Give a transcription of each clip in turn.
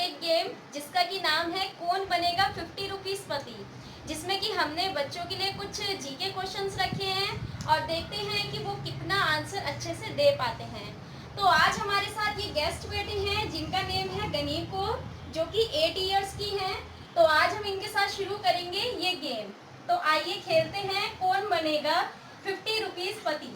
एक गेम जिसका कि नाम है कौन बनेगा 50 रुपीज़ पति, जिसमें कि हमने बच्चों के लिए कुछ जीके क्वेश्चंस रखे हैं और देखते हैं कि वो कितना आंसर अच्छे से दे पाते हैं। तो आज हमारे साथ ये गेस्ट बैठे हैं जिनका नेम है गनीर कौर, जो कि 8 इयर्स की हैं। तो आज हम इनके साथ शुरू करेंगे ये गेम। तो आइए खेलते हैं कौन बनेगा 50 रुपीज़ पति।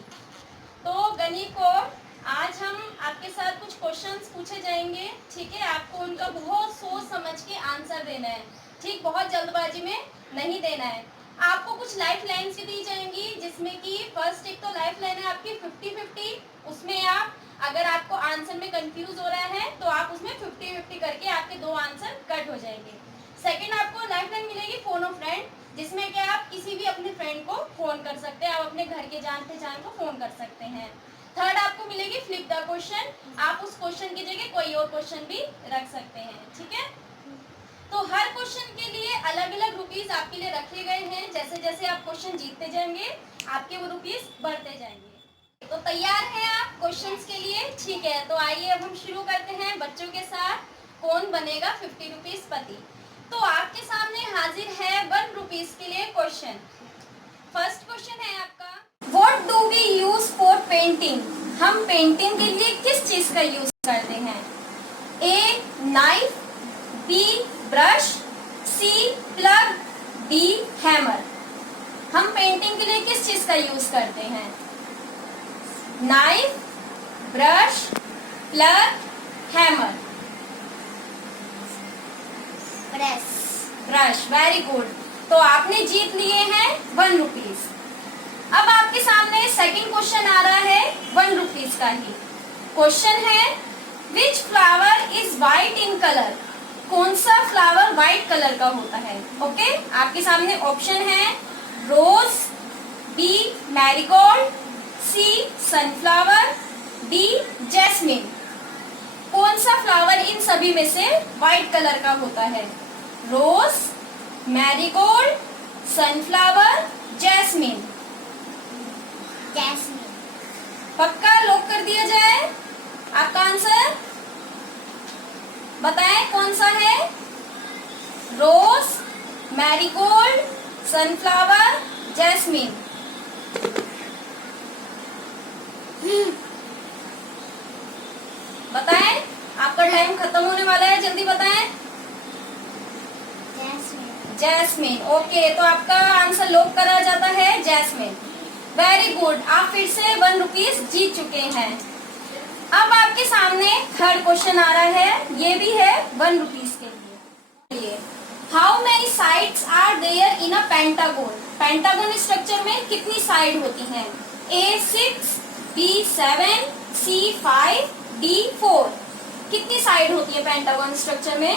तो गनीर कौर, आज हम आपके साथ कुछ क्वेश्चंस पूछे जाएंगे, ठीक है। आपको उनका बहुत सोच समझ के आंसर देना है, ठीक, बहुत जल्दबाजी में नहीं देना है। आपको कुछ लाइफ लाइन्स दी जाएंगी, जिसमें कि फर्स्ट एक तो लाइफ लाइन है आपकी 50-50। उसमें आप अगर आपको आंसर में कंफ्यूज हो रहा है तो आप उसमें 50-50 करके आपके दो आंसर कट हो जाएंगे। सेकेंड आपको लाइफ लाइन मिलेगी फोन ऑफ फ्रेंड, जिसमें कि आप किसी भी अपने फ्रेंड को फोन कर सकते हैं, आप अपने घर के जान पहचान को फोन कर सकते हैं। थर्ड आपको मिलेगी फ्लिप द क्वेश्चन, आप उस क्वेश्चन की जगह कोई और क्वेश्चन भी रख सकते हैं, ठीक है। तो हर क्वेश्चन के लिए अलग अलग रुपीस आपके लिए रखे गए हैं। जैसे जैसे आप क्वेश्चन जीतते जाएंगे आपके वो रुपीस बढ़ते जाएंगे। तो तैयार हैं आप क्वेश्चंस के लिए? ठीक है, तो आइए अब हम शुरू करते हैं बच्चों के साथ कौन बनेगा 50 रुपीज पति। तो आपके सामने हाजिर है 1 रुपीज के लिए क्वेश्चन। फर्स्ट क्वेश्चन है आपका, What do we use for painting? हम पेंटिंग के लिए किस चीज का यूज करते हैं? A. Knife, B. Brush, C. Plug, D. Hammer. हम पेंटिंग के लिए किस चीज का यूज करते हैं? Knife, brush, plug, hammer. Brush, very good. तो आपने जीत लिए हैं 1 रुपीज। अब आपके सामने सेकंड क्वेश्चन आ रहा है 1 रुपीज का ही। क्वेश्चन है विच flower is white in colour? कौन सा फ्लावर व्हाइट कलर का होता है? ओके, आपके सामने ऑप्शन है रोज, बी मैरीगोल्ड, सी सनफ्लावर, डी जैस्मिन। कौन सा फ्लावर इन सभी में से व्हाइट कलर का होता है? रोज, मैरीगोल्ड, सनफ्लावर, जैस्मिन। पक्का लॉक कर दिया जाए आपका आंसर? बताएं कौन सा है? रोज, मैरीगोल्ड, सनफ्लावर, जैस्मिन। बताएं, आपका टाइम खत्म होने वाला है, जल्दी बताएं। जैस्मिन, ओके, तो आपका आंसर लॉक करा जाता है जैस्मिन। वेरी गुड, आप फिर से 1 रुपीज जीत चुके हैं। अब आपके सामने थर्ड क्वेश्चन आ रहा है, ये भी है 1 रुपीज के लिए। How many sides are there in a pentagon? Pentagon structure में कितनी साइड होती हैं? A 6, B 7, C 5, D 4। कितनी साइड होती है पेंटागोन स्ट्रक्चर में?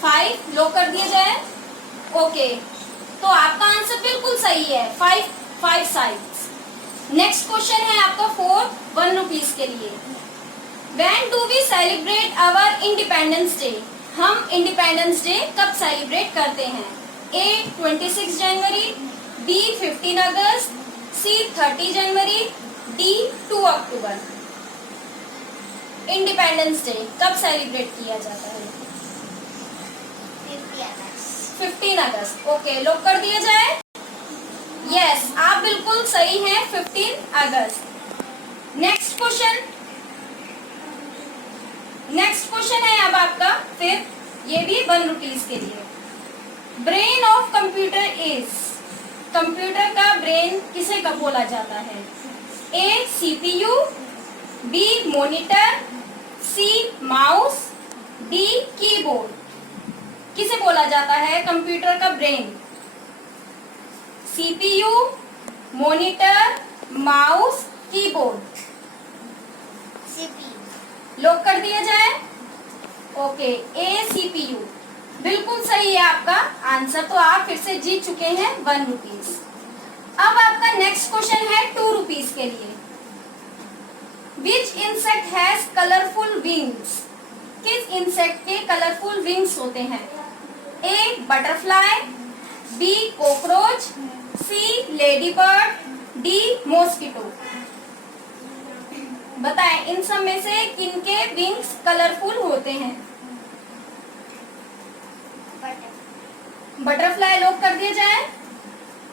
5 लॉक कर दिया जाए। ओके, तो आपका आंसर बिल्कुल सही है, 5 साइड्स। नेक्स्ट क्वेश्चन है आपका 1 रुपीज के लिए। When do we celebrate our Independence Day? हम इंडिपेंडेंस डे कब सेलिब्रेट करते हैं? A 26 January, B 15 August, C 30 January, D 2 October. Independence day कब सेलिब्रेट किया जाता है? 15 अगस्त। ओके, लॉक कर दिया जाए। यस, आप बिल्कुल सही हैं, 15 अगस्त। नेक्स्ट क्वेश्चन है अब आपका फिर, ये भी 1 रुपीज के लिए। Brain of computer is? Computer का ब्रेन किसे कब बोला जाता है? A CPU, B monitor, C mouse, D keyboard. किसे बोला जाता है कंप्यूटर का brain? CPU, monitor, mouse, keyboard. Lock कर दिया जाए। ओके, A CPU बिल्कुल सही है आपका आंसर, तो आप फिर से जीत चुके हैं 1 रुपीज। अब आपका नेक्स्ट क्वेश्चन है 2 रुपीज के लिए। विच इंसेक्ट हैज कलरफुल विंग्स? किस इंसेक्ट के कलरफुल विंग्स होते हैं? A butterfly, B cockroach, C lady bird, D mosquito. बताएं इन सब में से किनके विंग्स कलरफुल होते हैं? बटरफ्लाई लॉक कर दिया जाए।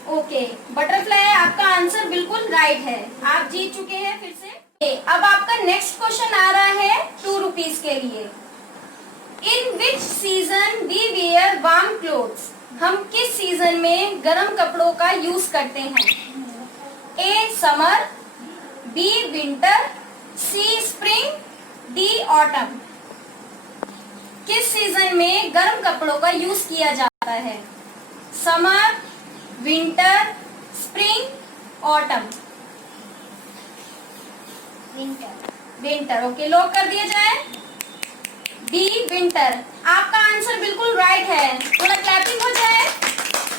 ओके, बटरफ्लाई आपका आंसर बिल्कुल राइट है, आप जीत चुके हैं फिर से। अब आपका नेक्स्ट क्वेश्चन आ रहा है 2 रुपीज के लिए। In which season we wear warm clothes? हम किस सीजन में गर्म कपड़ों का यूज करते हैं? ए समर, बी विंटर, सी स्प्रिंग, डी ऑटम। किस सीजन में गर्म कपड़ों का यूज किया जाता है? Summer, winter, spring, autumn. Winter. Okay, lock कर दिया जाए। बी विंटर, आपका आंसर बिल्कुल राइट है। थोड़ा क्लैपिंग हो जाए।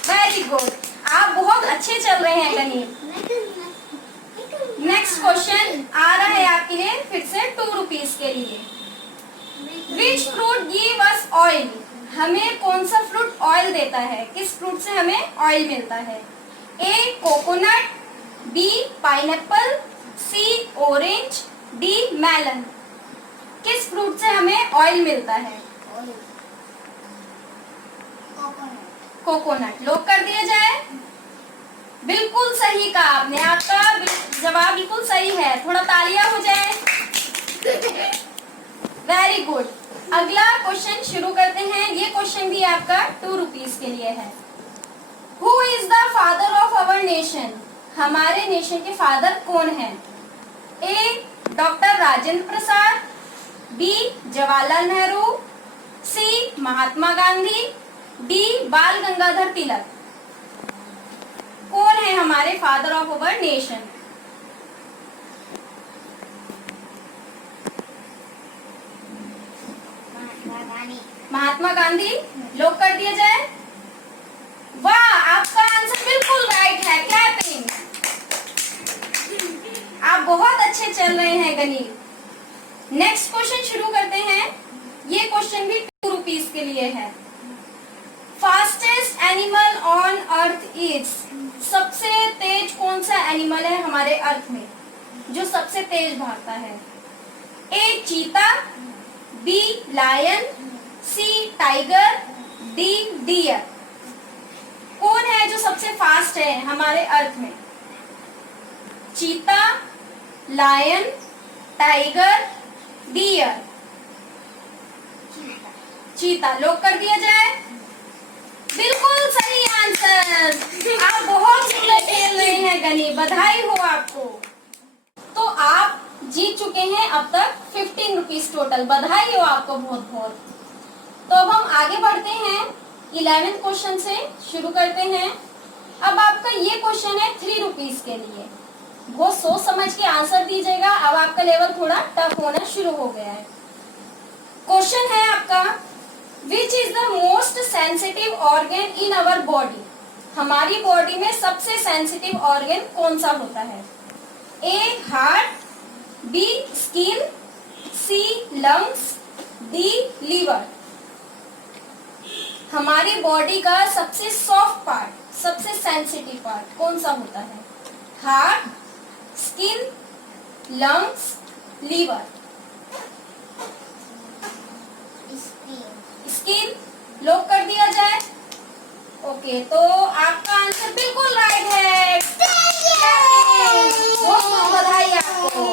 वेरी गुड, आप बहुत अच्छे चल रहे हैं गणित। नेक्स्ट क्वेश्चन आ रहा है आपके लिए फिर से 2 रुपीज के लिए। Which fruit give us oil? हमें कौन सा फ्रूट ऑयल देता है? किस फ्रूट से हमें ऑयल मिलता है? ए कोकोनट, बी पाइनएप्पल, सी ऑरेंज, डी मेलन। किस फ्रूट से हमें ऑयल मिलता है? कोकोनट। लॉक कर दिया जाए। बिल्कुल सही कहा आपने, आपका जवाब बिल्कुल सही है। थोड़ा तालियां हो जाए। Very good. अगला क्वेश्चन शुरू करते हैं। ये क्वेश्चन भी आपका 2 रुपीज के लिए है। Who is the father of our nation? हमारे नेशन के फादर कौन है? ए डॉक्टर राजेंद्र प्रसाद, बी जवाहरलाल नेहरू, सी महात्मा गांधी, डी बाल गंगाधर तिलक। कौन है हमारे father of our nation? Mahatma Gandhi. Lock कर दिया जाए। वाह, आपका आंसर बिल्कुल राइट है। क्लैपिंग। आप बहुत अच्छे चल रहे हैं गणित। नेक्स्ट क्वेश्चन शुरू करते हैं। ये क्वेश्चन भी 2 रुपीज के लिए है। Fastest animal on earth is? सबसे तेज कौन सा एनिमल है हमारे अर्थ में जो सबसे तेज भागता है? ए चीता, बी लायन, सी टाइगर, डी डियर। कौन है जो सबसे फास्ट है हमारे अर्थ में? चीता, लायन, टाइगर, डियर। चीता। लॉक कर दिया जाए। बिल्कुल सही आंसर। आप बहुत सुंदर खेल रहे हैं गणित, बधाई हो आपको। तो आप जीत चुके हैं अब तक 15 रुपीज टोटल। बधाई हो आपको बहुत बहुत। तो अब हम आगे बढ़ते हैं 11वें क्वेश्चन से शुरू करते हैं। अब आपका ये क्वेश्चन है 3 रुपीज के लिए। बहुत सोच समझ के आंसर दीजिएगा। अब आपका लेवल थोड़ा टफ होना शुरू हो गया है। क्वेश्चन है आपका, which is the most sensitive organ in our body? हमारी बॉडी में सबसे सेंसिटिव ऑर्गन कौन सा होता है? A heart, B skin, C lungs, D liver. हमारी बॉडी का सबसे सॉफ्ट पार्ट, सबसे सेंसिटिव पार्ट कौन सा होता है? Heart, skin, lungs, liver. Skin. Lock कर दिया जाए। ओके, तो आपका आंसर बिल्कुल राइट है। बहुत बहुत बधाई आपको।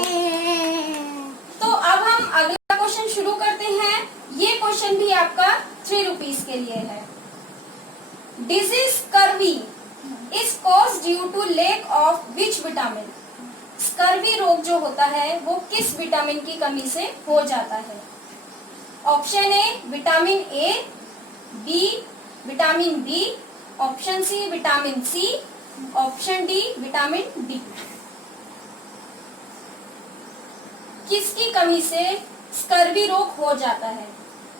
तो अब हम अगला क्वेश्चन शुरू करते हैं। ये क्वेश्चन भी आपका 3 रुपीज के लिए है। Disease scurvy is caused due to lack of which vitamin? Scurvy रोग जो होता है वो किस विटामिन की कमी से हो जाता है? Option A vitamin A, B vitamin B, option C vitamin C, option D vitamin D. किसकी कमी से स्कर्वी रोग हो जाता है?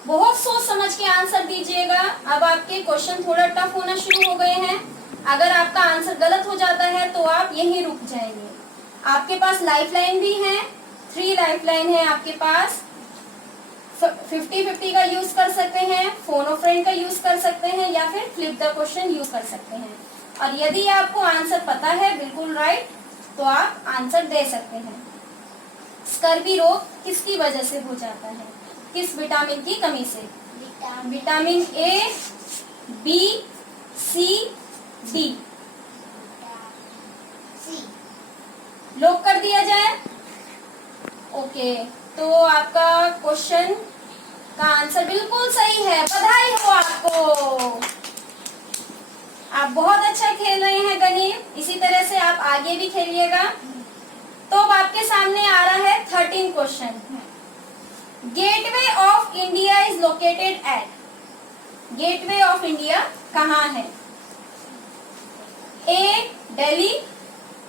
बहुत सोच समझ के आंसर दीजिएगा। अब आपके क्वेश्चन थोड़ा टफ होना शुरू हो गए हैं। अगर आपका आंसर गलत हो जाता है तो आप यहीं रुक जाएंगे। आपके पास लाइफलाइन भी है, 3 लाइफलाइन है आपके पास। 50-50 का यूज कर सकते हैं, फोन ऑफ फ्रेंड का यूज कर सकते हैं, या फिर फ्लिप द क्वेश्चन यूज कर सकते हैं। और यदि आपको आंसर पता है बिल्कुल राइट तो आप आंसर दे सकते हैं। स्कर्वी रोग किसकी वजह से हो जाता है? किस विटामिन की कमी से? Vitamin A, B, C, D. Lock कर दिया जाए। ओके, तो आपका क्वेश्चन का आंसर बिल्कुल सही है, बधाई हो आपको। आप बहुत अच्छा खेल रहे हैं गणित, इसी तरह से आप आगे भी खेलिएगा। तो अब आपके सामने आ रहा है 13 question. Gateway of India is located at. Gateway of India कहाँ है? A Delhi,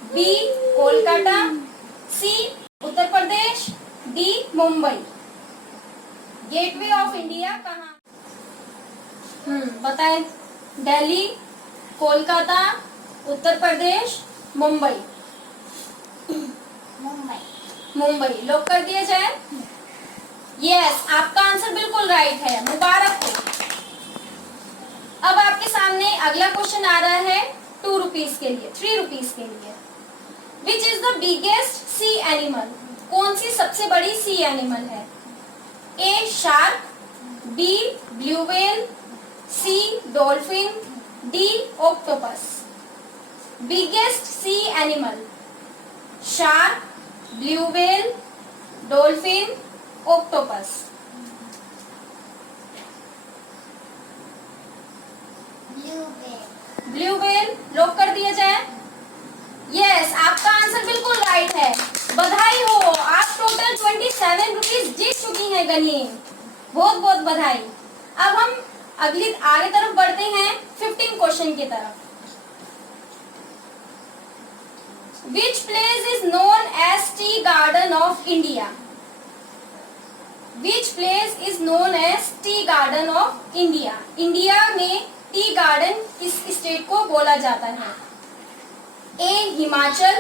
B Kolkata, C Uttar Pradesh, D Mumbai. Gateway of India कहाँ? बताएं। दिल्ली, कोलकाता, उत्तर प्रदेश, मुंबई। मुंबई लॉक कर दिया जाए। यस, आपका आंसर बिल्कुल राइट है, मुबारक हो। अब आपके सामने अगला क्वेश्चन आ रहा है 2 रुपीज के लिए, 3 रुपीज के लिए। Which is the biggest sea animal? कौन सी सबसे बड़ी सी एनिमल है? A shark, B blue whale, C dolphin, D octopus. Biggest sea animal, shark, blue whale, dolphin, octopus. Blue whale lock कर दिया जाए। यस, आपका आंसर बिल्कुल राइट है, बधाई हो। आप टोटल 27 रुपीज जीत चुकी हैं गनीम, बहुत बहुत बधाई। अब हम अगली आगे तरफ बढ़ते हैं 15 क्वेश्चन की तरफ। Which place is known as Tea Garden of India? Which place is known as Tea Garden of India? India में टी गार्डन किस स्टेट को बोला जाता है? ए हिमाचल,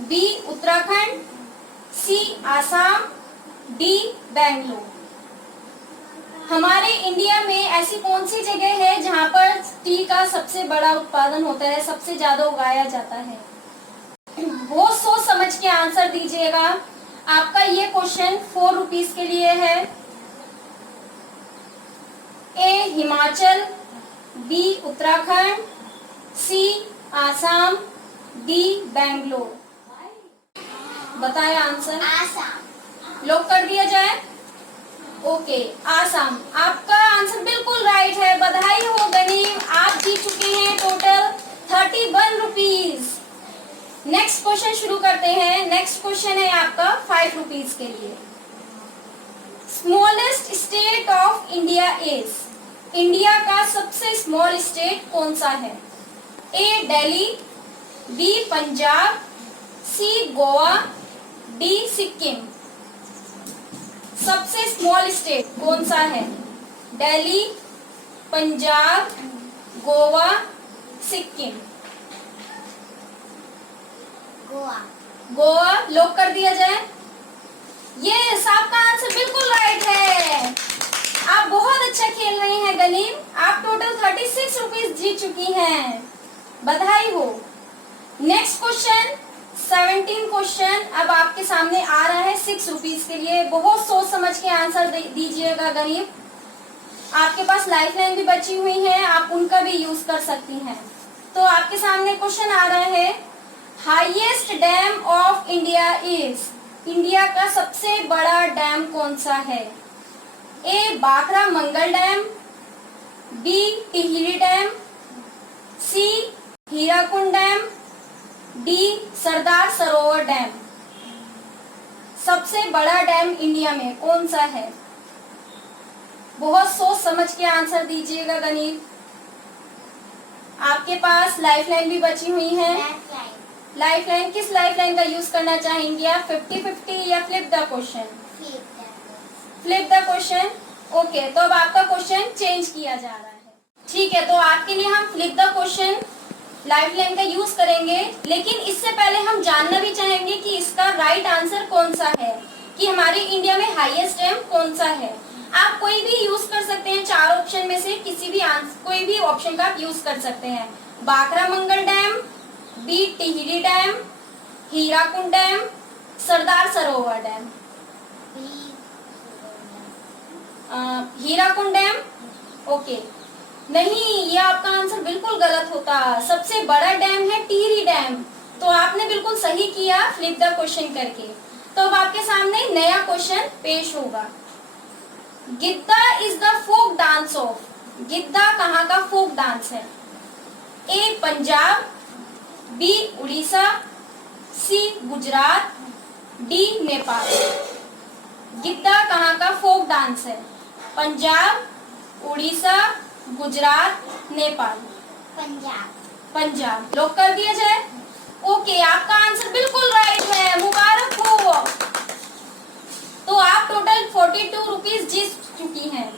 बी उत्तराखंड, सी आसाम, डी बेंगलोर। हमारे इंडिया में ऐसी कौन सी जगह है जहां पर टी का सबसे बड़ा उत्पादन होता है, सबसे ज्यादा उगाया जाता है? बहुत सोच समझ के आंसर दीजिएगा। आपका ये क्वेश्चन 4 रुपीज के लिए है। ए हिमाचल, बी उत्तराखंड, सी आसाम, डी बेंगलोर। बताएं आंसर। आसाम लॉक कर दिया जाए। ओके, आसाम। आपका आंसर बिल्कुल राइट है, बधाई हो गनीम, आप जीत चुके हैं टोटल 31 रुपीज। नेक्स्ट क्वेश्चन शुरू करते हैं। नेक्स्ट क्वेश्चन है आपका 5 रुपीज के लिए। Smallest state of India is. India का सबसे स्मॉल स्टेट कौन सा है? A Delhi, B Punjab, C Goa, D Sikkim. सबसे स्मॉल स्टेट कौन सा है? दिल्ली, पंजाब, गोवा, सिक्किम। गोवा लॉक कर दिया जाए। यस, आपका आंसर बिल्कुल राइट है। आप बहुत अच्छा खेल रही हैं गनीम, आप टोटल 36 रुपीज जीत चुकी हैं, बधाई हो। नेक्स्ट क्वेश्चन 17 क्वेश्चन अब आपके सामने आ रहा है 6 रुपीज के लिए। बहुत सोच समझ के आंसर दीजिएगा गनीम। आपके पास लाइफ लाइन भी बची हुई है, आप उनका भी यूज कर सकती हैं। तो आपके सामने क्वेश्चन आ रहा है, highest dam of India is. India का सबसे बड़ा डैम कौन सा है? ए बाखरा Nangal dam, B Tehri dam, सी हीराकुंड डैम, डी सरदार सरोवर डैम। सबसे बड़ा डैम इंडिया में कौन सा है? बहुत सोच समझ के आंसर दीजिएगा गनीत। आपके पास लाइफ लाइन भी बची हुई है। लाइफ लाइन, किस लाइफ लाइन का यूज करना चाहेंगे आप? 50-50 या flip the question? Flip the question. Okay, तो अब आपका क्वेश्चन चेंज किया जा रहा है। ठीक है, तो आपके लिए हम flip the question life line का यूज करेंगे, लेकिन इससे पहले हम जानना भी चाहेंगे कि इसका राइट आंसर कौन सा है, कि हमारे इंडिया में हाईएस्ट डैम कौन सा है। आप कोई भी यूज कर सकते हैं, 4 ऑप्शन में से किसी भी कोई भी ऑप्शन का आप यूज कर सकते हैं। Bhakra Nangal dam, B Tehri dam, Hirakud dam, Sardar Sarovar dam, Hirakud dam. Okay, नहीं, ये आपका आंसर बिल्कुल गलत होता। सबसे बड़ा डैम है टिहरी डैम। तो आपने बिल्कुल सही किया फ्लिप द क्वेश्चन करके। तो अब आपके सामने नया क्वेश्चन पेश होगा। Giddha is the folk dance of, Giddha कहाँ का फोक डांस है? A Punjab, B Orissa, C Gujarat, D Nepal. Giddha कहाँ का फोक डांस है? पंजाब, उड़ीसा, गुजरात, नेपाल। पंजाब लॉक कर दिया जाए। ओके, आपका आंसर बिल्कुल राइट है, मुबारक हो। तो आप टोटल 42 रुपीज जीत चुकी हैं।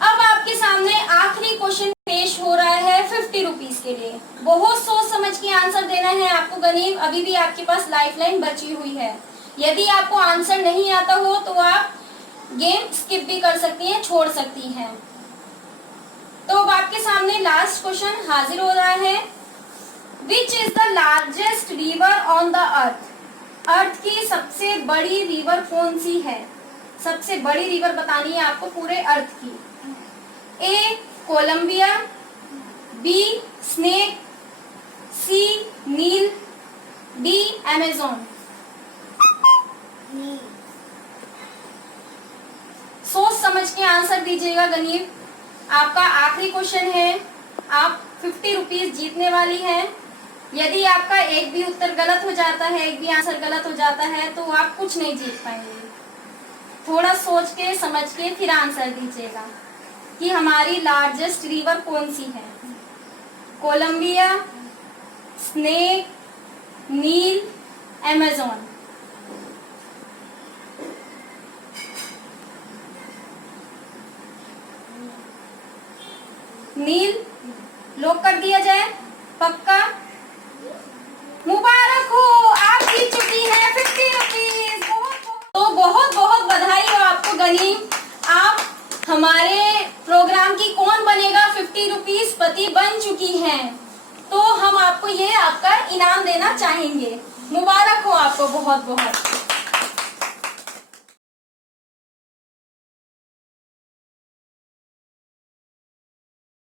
अब आपके सामने आखिरी क्वेश्चन पेश हो रहा है 50 रुपीज के लिए। बहुत सोच समझ के आंसर देना है आपको गनीम, अभी भी आपके पास लाइफलाइन बची हुई है। यदि आपको आंसर नहीं आता हो तो आप गेम स्किप भी कर सकती हैं, छोड़ सकती हैं। तो अब आपके सामने लास्ट क्वेश्चन हाजिर हो रहा है। Which is the largest river on the earth, earth की सबसे बड़ी रिवर कौन सी है? सबसे बड़ी रिवर बतानी है आपको पूरे अर्थ की। ए कोलंबिया, बी स्नेक, सी नील, डी अमेज़न। सोच समझ के आंसर दीजिएगा गनीम, आपका आखिरी क्वेश्चन है। आप 50 रुपीज जीतने वाली हैं। यदि आपका एक भी उत्तर गलत हो जाता है, एक भी आंसर गलत हो जाता है, तो आप कुछ नहीं जीत पाएंगे। थोड़ा सोच के समझ के फिर आंसर दीजिएगा कि हमारी लार्जेस्ट रिवर कौन सी है। कोलंबिया, स्नेक, नील, अमेज़न। नील लॉक कर दिया जाए, पक्का? मुबारक हो, आप जीत चुकी हैं 50 रुपीज। तो बहुत बहुत बधाई हो आपको गनीम, आप हमारे प्रोग्राम की कौन बनेगा 50 रुपीज पति बन चुकी हैं। तो हम आपको ये आपका इनाम देना चाहेंगे। मुबारक हो आपको बहुत बहुत।